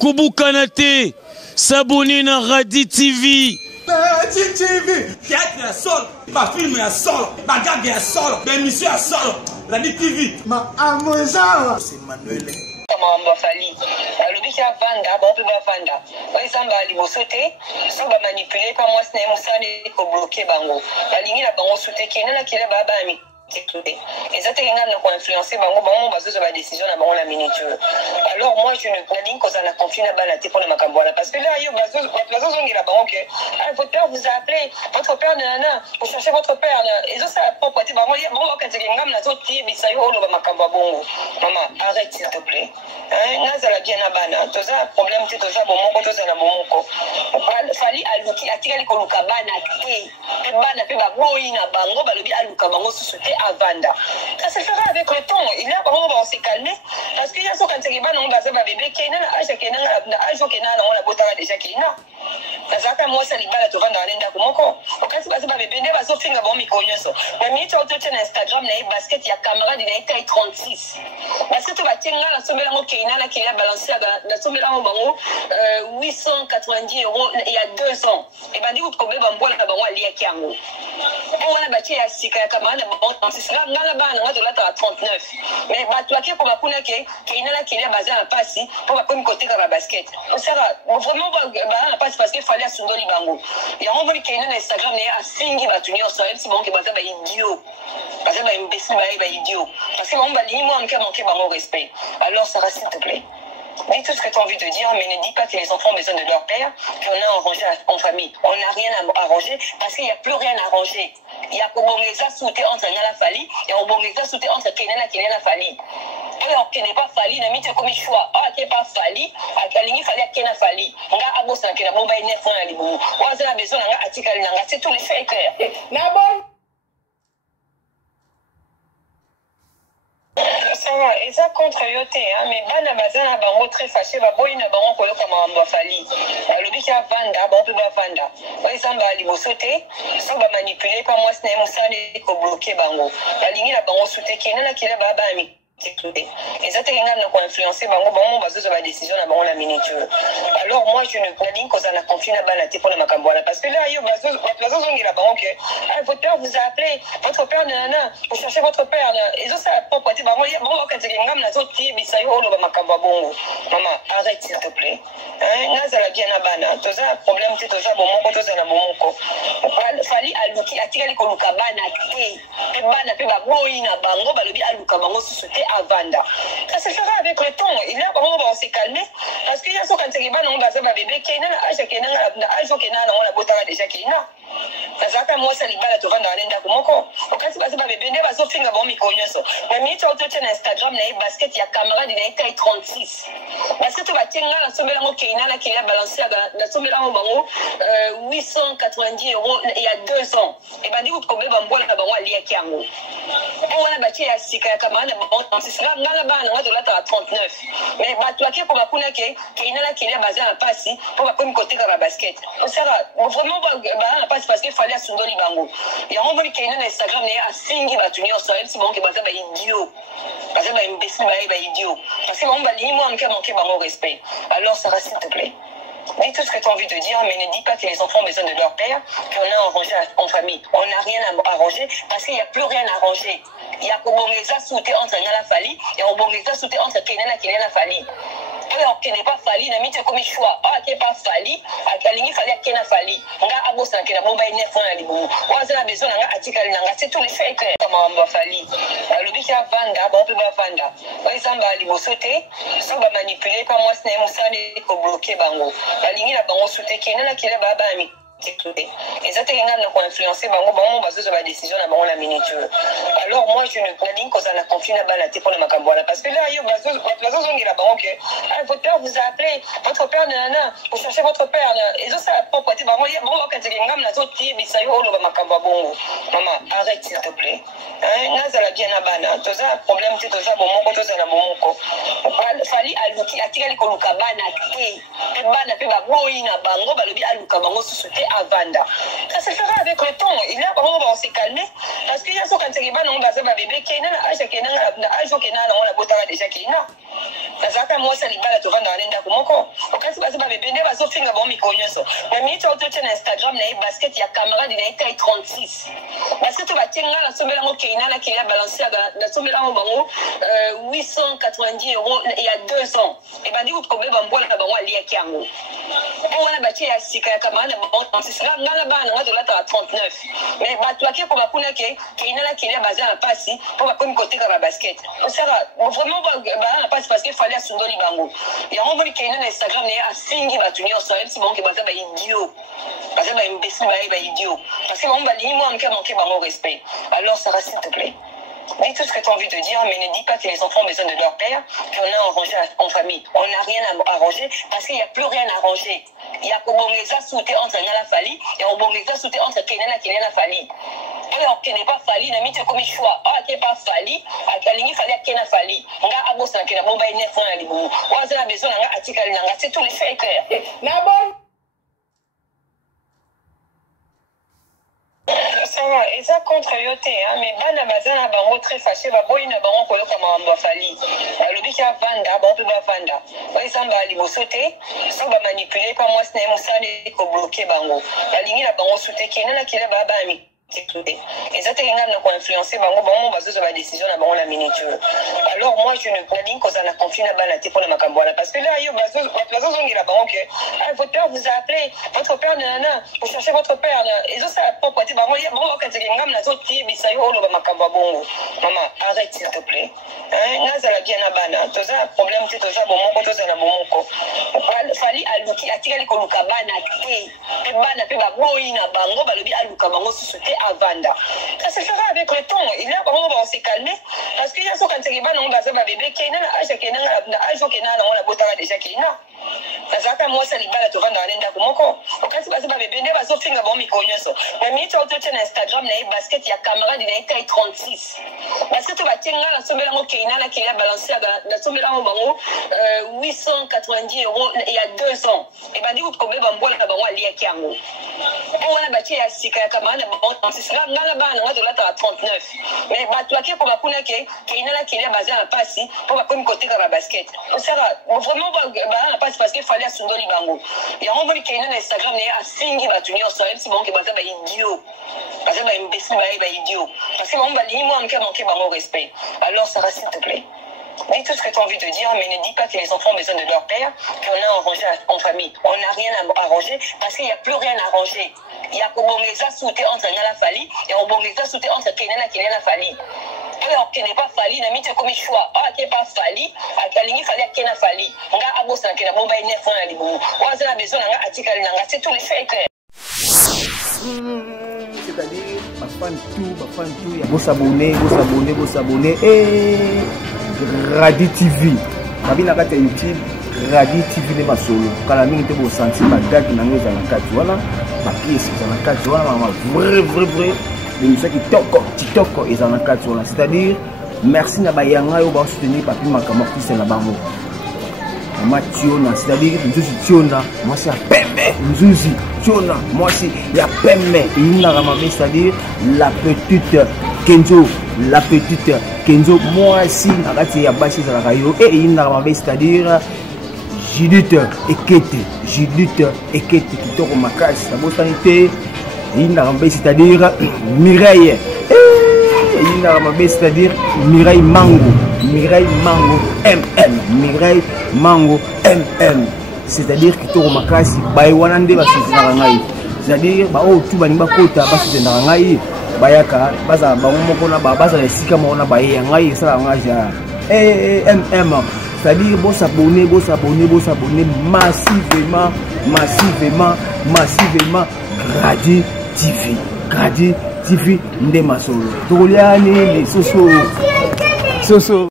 Koubou Kanate, Sabonina Radi TV. Radi TV. Théâtre à sol, pas film à sol, pas gag à sol, émission à sol. Radi TV. Ma amoza. C'est Manuel. Mamba fali alobi ki avanda ba pe ba vanda ba isamba liboso te so ba manipuler pa moi sne musane ko bloquer bango balingi na bango soute kena na kila ba bami exactement na influencer bango bango bazo ba décision na bango la minute. Alors moi je ne nadine ko ça na confier na bala te pour le makambo parce que là yo bazo zongi la bango que votre père vous a appelé, votre père nana vous cherchez votre père et ça ça propreté bango ya bango ka ngam na zo ti bisayo olo ba makambo bongo. Maman arrête s'il te plaît. Nazala bien na bana toza problème te toza bomoko toza na bomoko fali aluki atikali ko luka bana te pe bana pe ba boyi na bango balobi aluka bango société avanda. Ça se fera avec le temps. Il y a vraiment on s'est calmé parce qu'il y a ce quand il va non baza ba bébé kena âge kena na âge kena on a botara déjà kena. Nazaka moi ça libala to vanda nenda komoko. Okati baza ba bébé ne bazo finga bon mikonyoso. Na minute auto na Instagram na basket ya camarade na taille 36. Basket to batenga na sombela ngo kena na kena balancer na sombela ngo bango 890 € il y a 2 ans. Et bandi ko kobe ba mbola bango ali ya kiango. On a bâti ya sika ya camarade c'est là ngala bana ngato la 39 mais batwake ko bakuna ke kina la kile baza na pasi pour ba comme côté ka basket on sera vraiment ba na pasi parce que fallait asundoli bango ya on moni kina na Instagram ne asingi batunyo so même si bon ke baza ba idiot baza ba imbécile ba idiot parce que on ba limo on manquer bango respect. Alors ça reste s'il te plaît. Dis tout ce que tu as envie de dire, mais ne dis pas que les enfants ont besoin de leur père, qu'on a arrangé en famille. On n'a rien à arranger parce qu'il n'y a plus rien à arranger. Il y a Kobongeza sauté entre Nala Fali et Kobongeza sauté entre Kenana et Kenana Fali. Alors qu'il n'est pas Fali, n'a mis comme choix. Ah, qui n'est pas Fali, à Kalingi Fali, à Kena Fali. On a abosé dans Kena Bomba et Nefon à l'Ibou. On a besoin d'un article, c'est tous les faits clairs. Et ça contre yote mais bana bazana bango très fâché ba boyi na bango ko yoka mamba fali alobi ki avanda ba pe ba vanda ba isamba liboso te so ba manipuler pa moi sne musane ko bloquer bango balingi na bango soute kena na kila ba bami exactement na influencer bango bango bazo ba décision na bango la minute. Alors moi je ne nadine ko ça na confier na bala te pour le makambo parce que là yo bazo zongi la bango que votre père vous a appelé, votre père nana vous cherchez votre père et ça ça propreté bango ya bango ka ngam na zo ti bisayo olo ba makambo bongo. Maman arrête s'il te plaît. Nazala bien na bana toza problème te toza bomoko toza na bomoko fali aluki atikali ko luka bana te pe bana pe ba boyi na bango balobi aluka bango société avanda. Ça se fera avec le temps. Il y a vraiment on s'est calmé parce qu'il y a ce quand il va non baza ba bébé kena âge kena na âge kena on a botara déjà kena. Nazaka moi ça libala to vanda nenda komoko. Okati baza ba bébé ne bazo finga bon mikonyoso. Na minute auto na Instagram na basket ya camarade na taille 36. Basket to batenga na sombela ngo kena na kila balancer na sombela ngo bango 890 € il y a 2 ans. Et bandi ko kobe ba mbola bango ali ya kiango. On a bâti ya sika ya camarade c'est là ngala bana ngato la 39 mais batwake ko bakuna ke kina la kile baza na pasi pour ba comme côté ka basket on sera vraiment ba na pasi parce que fallait asundoli bango ya on moni kina na Instagram ne asingi batunyo so même si bon ke baza ba idiot baza ba imbécile ba idiot parce que on ba limo on manquer bango respect. Alors ça reste s'il te plaît. Dis tout ce que tu as envie de dire, mais ne dis pas que les enfants ont besoin de leur père, qu'on a arrangé en famille. On n'a rien à arranger parce qu'il n'y a plus rien à arranger. Il y a Kobongeza sauté entre Nala Fali et Kobongeza sauté entre Kenana et Kenana Fali. Alors qu'il n'est pas Fali, n'a mis comme choix. Ah, qui n'est pas Fali, à Kalingi Fali, à Kena Fali. On a abosé dans Kena Bomba et Nefon à l'Ibou. On a besoin d'un article, c'est tous les faits clairs. Mamba Fali alobi ki avanda ba pe ba vanda ba isamba liboso te so ba manipuler pa moi sne musane ko bloquer bango balingi na bango soute kena na kila ba bami exactement na influencer bango bango bazo ba décision na bango la minute. Alors moi je ne nadine ko ça na confier na bala te pour le makambo parce que là yo bazo zongi la bango que votre père vous a appelé, votre père nana vous cherchez votre père et ça ça propreté bango ya bango ka ngam na zo ti bisayo olo ba makambo bongo. Maman arrête s'il te plaît. Nazala bien na bana toza problème te toza bomoko toza na bomoko fali aluki atikali ko luka bana te pe bana pe ba boyi na bango balobi aluka bango société avanda. Ça se fera avec le temps. Il y a vraiment on s'est calmé. Parce qu'il y a ce quand c'est on va faire bébé qui est là, âge qui est là, âge qui est là, on a beau temps déjà qui est là. Ça fait moi ça libère la tour dans l'enda comme quoi. Quand c'est pas bébé, ne va se finir bon micro ça. Mais mi tu as tout sur Instagram, na basket il y a caméra de taille 36. Parce que tu vas tenir la somme là qui est là qui a balancé la somme là au bango 890 € il y a 2 ans. Et ben dit vous combien bon boire la bango ali ya kiango. On a bâti à sika caméra na bango 36 là na ba na to là 39. Mais ba toi qui pour ba kuna qui est là qui est basé en passe pour ba comme côté la basket. On sera vraiment ba passe parce qu'il fallait Sundoli bango. Il y a un moment qui est na Instagram né à singi ba tunio so même si bon qui ba ba idiot. Parce que ba imbécile ba idiot. Parce que on va limiter on peut manquer bango respect. Alors ça reste s'il te plaît. Dis tout ce que tu as envie de dire, mais ne dis pas que les enfants ont besoin de leur père, qu'on a arrangé en famille. On n'a rien à arranger parce qu'il n'y a plus rien à arranger. Il y a Kobongeza sauté entre Nala Fali et Kobongeza sauté entre Kenana Fali. Alors qu'il n'est pas Fali, n'a mis comme choix. Ah, qui n'est pas Fali, à Kalingi Fali, à Kena Fali. On a abosé dans Kena Bomba et Nefon à Libou. On a besoin d'un article, c'est tout les faits clairs. La bonne. Et ça contre yoté, mais bana bazana bango très fâché, ba boy na bango ko yoka mamba fali. Le biki a vanda, bon peut pas vanda. Ouais ça mba libosoté, ça va manipuler pas moi c'est musane ko bloquer bango. La ligne la bango sauté qui na qui la baba ami. Et ça t'es pas influencé bango bango bazo sur la décision na bango la minute. Alors moi je ne pas dire que ça n'a confié na bana pour le makambola parce que là yo bazo zongi la bango que votre père vous a appelé, votre père nana, vous cherchez votre père et ça ça pas côté bango ya bango quand c'est ngam na zo ti bisayo olo ba makambo bongo. Maman arrête s'il te plaît. Naza la bien na bana, to ça problème c'est to ça bon moko to ça na bomoko. Fali aluki atikali ko luka bana te bana pe ba boyi na bango ba lobi aluka bango société à Vanda. Ça se fera avec le temps. Il y a vraiment on s'est calmé parce qu'il y a ce quand c'est on va faire bébé qui est là, âge qui est là, on a beau temps déjà qui est là. Ça fait moi ça libère la tour dans l'enda comme quoi. Quand c'est pas bébé, ne va se finir bon micro ça. Mais mi tu as tout sur Instagram, na basket il y a caméra de taille 36. Parce que tu vas tenir la somme là qui est là qui a balancé la somme là au bango 890 € il y a 2 ans. Et ben dit vous combien bon boire la bango ali ya kiango. On a bâti à sika caméra na bango 36 là na ba na to là 39. Mais ba toi qui pour ba kuna qui est là qui est basé en passe pour ba comme côté la basket. On sera vraiment ba passe parce qu'il fallait Sundoli bango. Il y a un moment qui est na Instagram né à singi ba tunio so même si bon qui ba ba idiot. Parce que ba imbécile ba idiot. Parce que on va limiter on peut manquer bango respect. Alors ça reste s'il te plaît. Dis tout ce que tu as envie de dire, mais ne dis pas que les enfants ont besoin de leur père, qu'on a arrangé en famille. On n'a rien à arranger parce qu'il n'y a plus rien à arranger. Il y a Kobongeza sauté entre Nala Fali et Kobongeza sauté entre Kenana Fali. Alors qu'il n'est pas Fali, n'a mis comme choix. Ah, qui n'est pas Fali, à Kalingi Fali, à Kena Fali. On a abosé dans Kena Bomba et Nefon à Libou. On a besoin d'un article, c'est tout les faits clairs. C'est-à-dire, ma fan tout, vous s'abonner, et Radi TV, kabina kati ya YouTube, Radi TV ne masolo. Kala mingi te bo sentir ma date na ngoza na kati wana, ma pièce za na kati wana, ma vrai, l'émission TikTok eza na kati wana. C'est-à-dire, merci na bayanga yo ba soutenir papi makama fils na bango. Mama Tiona, c'est-à-dire Nzuzi Tiona, moi c'est Pembe, Nzuzi Tiona, moi c'est ya Pembe, c'est-à-dire la petite Kenzo, moi aussi, nakati ya basi za rayo et c'est-à-dire Judith Ekete kitoko makasi, la bosanité, c'est-à-dire Mireille, c'est-à-dire Mireille Mango MM, c'est-à-dire kitoko makasi, bae wanande basizana ngai, c'est-à-dire ba o tu bani bakota basizana ngai. Bayaka baza bango na baza esika mona baye ngai sala ngaja MM, c'est-à-dire bon s'abonner massivement Radi TV ndema solo toliani les soso